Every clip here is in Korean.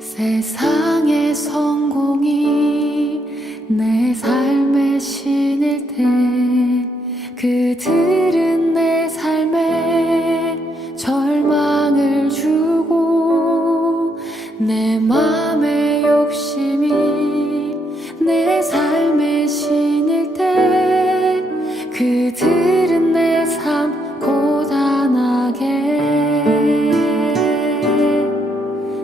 세상의 성공이 내 삶의 신일 때 그들은 내 삶에 절망을 주고 내 맘의 욕심이 내 삶의 신일 때 그들은 내 삶 고단하게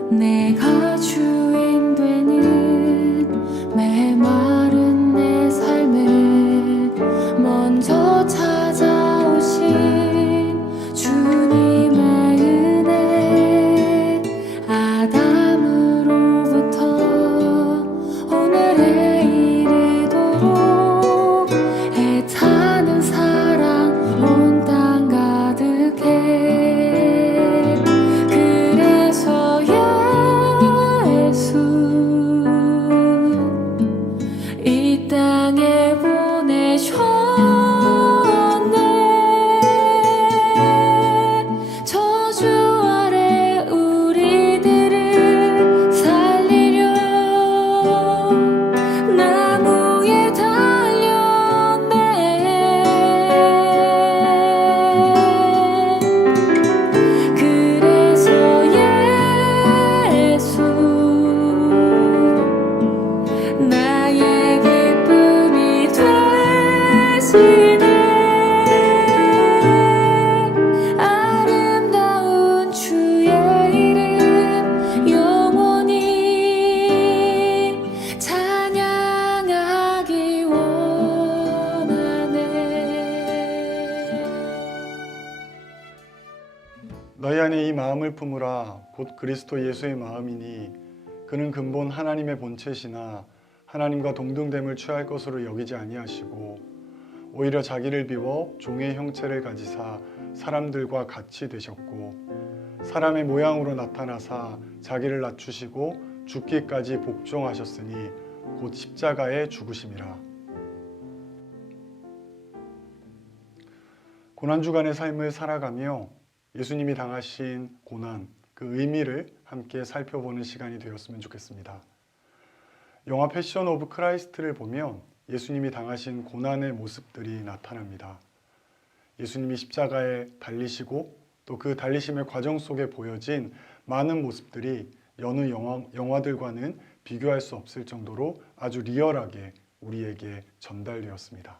내가 주인 되는 메마른 내 삶에 먼저 찾아오신 주님의 은혜 아담으로부터 오늘에 이르도록 애타는 사랑 온 땅 가득해 그래서 이 땅에 보내셨네 저주 아래 우리들을 살리려 나무에 달렸네 그래서 예수 나의 기쁨이 되시네 아름다운 주의 이름 영원히 찬양하기 원하네. 너희 안에 이 마음을 품으라 곧 그리스도 예수의 마음이니 그는 근본 하나님의 본체시나 하나님과 동등됨을 취할 것으로 여기지 아니하시고 오히려 자기를 비워 종의 형체를 가지사 사람들과 같이 되셨고 사람의 모양으로 나타나사 자기를 낮추시고 죽기까지 복종하셨으니 곧 십자가에 죽으심이라. 고난주간의 삶을 살아가며 예수님이 당하신 고난, 그 의미를 함께 살펴보는 시간이 되었으면 좋겠습니다. 영화 패션 오브 크라이스트를 보면 예수님이 당하신 고난의 모습들이 나타납니다. 예수님이 십자가에 달리시고 또 그 달리심의 과정 속에 보여진 많은 모습들이 여느 영화들과는 비교할 수 없을 정도로 아주 리얼하게 우리에게 전달되었습니다.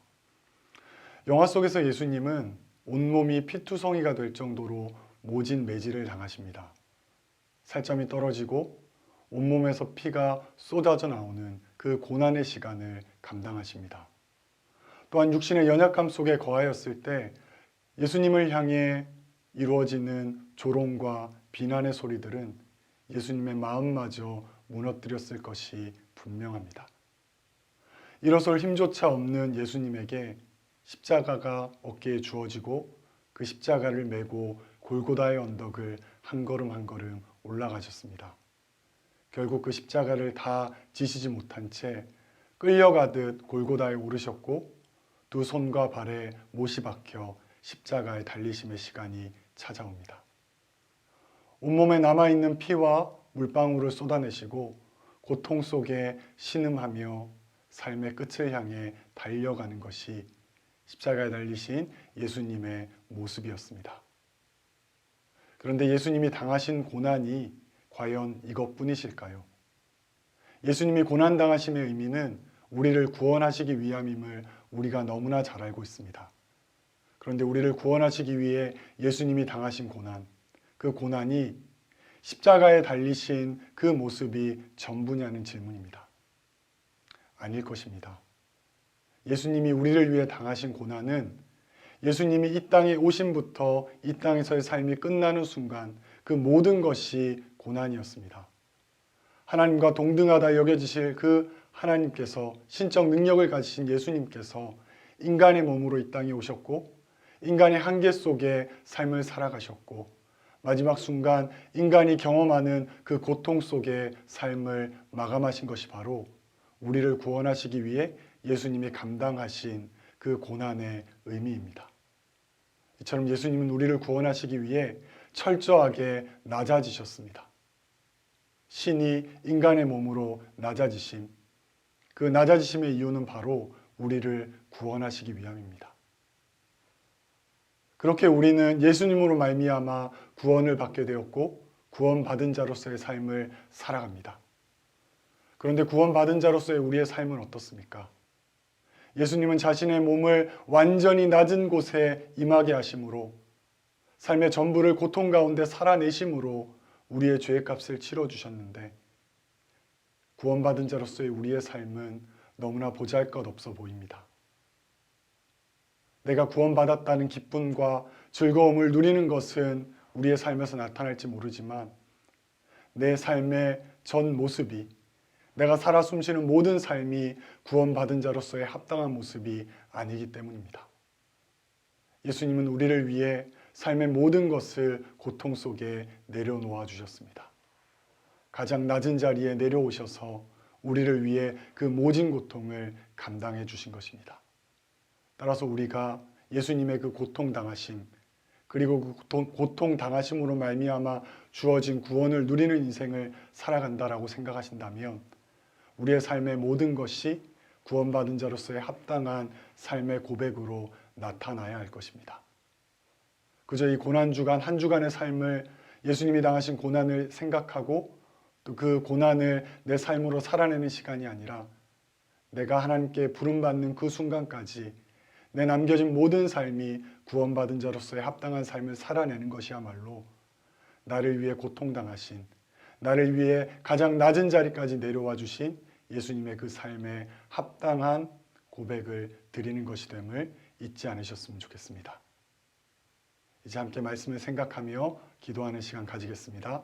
영화 속에서 예수님은 온몸이 피투성이가 될 정도로 모진 매질을 당하십니다. 살점이 떨어지고 온몸에서 피가 쏟아져 나오는 그 고난의 시간을 감당하십니다. 또한 육신의 연약함 속에 거하였을 때 예수님을 향해 이루어지는 조롱과 비난의 소리들은 예수님의 마음마저 무너뜨렸을 것이 분명합니다. 일어설 힘조차 없는 예수님에게 십자가가 어깨에 주어지고 그 십자가를 메고 골고다의 언덕을 한 걸음 한 걸음 올라가셨습니다. 결국 그 십자가를 다 지시지 못한 채 끌려가듯 골고다에 오르셨고 두 손과 발에 못이 박혀 십자가에 달리심의 시간이 찾아옵니다. 온몸에 남아있는 피와 물방울을 쏟아내시고 고통 속에 신음하며 삶의 끝을 향해 달려가는 것이 십자가에 달리신 예수님의 모습이었습니다. 그런데 예수님이 당하신 고난이 과연 이것뿐이실까요? 예수님이 고난당하심의 의미는 우리를 구원하시기 위함임을 우리가 너무나 잘 알고 있습니다. 그런데 우리를 구원하시기 위해 예수님이 당하신 고난, 그 고난이 십자가에 달리신 그 모습이 전부냐는 질문입니다. 아닐 것입니다. 예수님이 우리를 위해 당하신 고난은 예수님이 이 땅에 오심부터 이 땅에서의 삶이 끝나는 순간 그 모든 것이 고난이었습니다. 하나님과 동등하다 여겨지실 그 하나님께서, 신적 능력을 가지신 예수님께서 인간의 몸으로 이 땅에 오셨고 인간의 한계 속에 삶을 살아가셨고 마지막 순간 인간이 경험하는 그 고통 속에 삶을 마감하신 것이 바로 우리를 구원하시기 위해 예수님이 감당하신 그 고난의 의미입니다. 이처럼 예수님은 우리를 구원하시기 위해 철저하게 낮아지셨습니다. 신이 인간의 몸으로 낮아지심, 그 낮아지심의 이유는 바로 우리를 구원하시기 위함입니다. 그렇게 우리는 예수님으로 말미암아 구원을 받게 되었고 구원받은 자로서의 삶을 살아갑니다. 그런데 구원받은 자로서의 우리의 삶은 어떻습니까? 예수님은 자신의 몸을 완전히 낮은 곳에 임하게 하심으로 삶의 전부를 고통 가운데 살아내심으로 우리의 죄의 값을 치러주셨는데 구원받은 자로서의 우리의 삶은 너무나 보잘것없어 보입니다. 내가 구원받았다는 기쁨과 즐거움을 누리는 것은 우리의 삶에서 나타날지 모르지만 내 삶의 전 모습이, 내가 살아 숨쉬는 모든 삶이 구원받은 자로서의 합당한 모습이 아니기 때문입니다. 예수님은 우리를 위해 삶의 모든 것을 고통 속에 내려놓아 주셨습니다. 가장 낮은 자리에 내려오셔서 우리를 위해 그 모진 고통을 감당해 주신 것입니다. 따라서 우리가 예수님의 그 고통 당하심, 그리고 그 고통 당하심으로 말미암아 주어진 구원을 누리는 인생을 살아간다라고 생각하신다면 우리의 삶의 모든 것이 구원받은 자로서의 합당한 삶의 고백으로 나타나야 할 것입니다. 그저 이 고난주간 한 주간의 삶을 예수님이 당하신 고난을 생각하고 또 그 고난을 내 삶으로 살아내는 시간이 아니라 내가 하나님께 부름받는 그 순간까지 내 남겨진 모든 삶이 구원받은 자로서의 합당한 삶을 살아내는 것이야말로 나를 위해 고통당하신, 나를 위해 가장 낮은 자리까지 내려와 주신 예수님의 그 삶에 합당한 고백을 드리는 것이 됨을 잊지 않으셨으면 좋겠습니다. 이제 함께 말씀을 생각하며 기도하는 시간 가지겠습니다.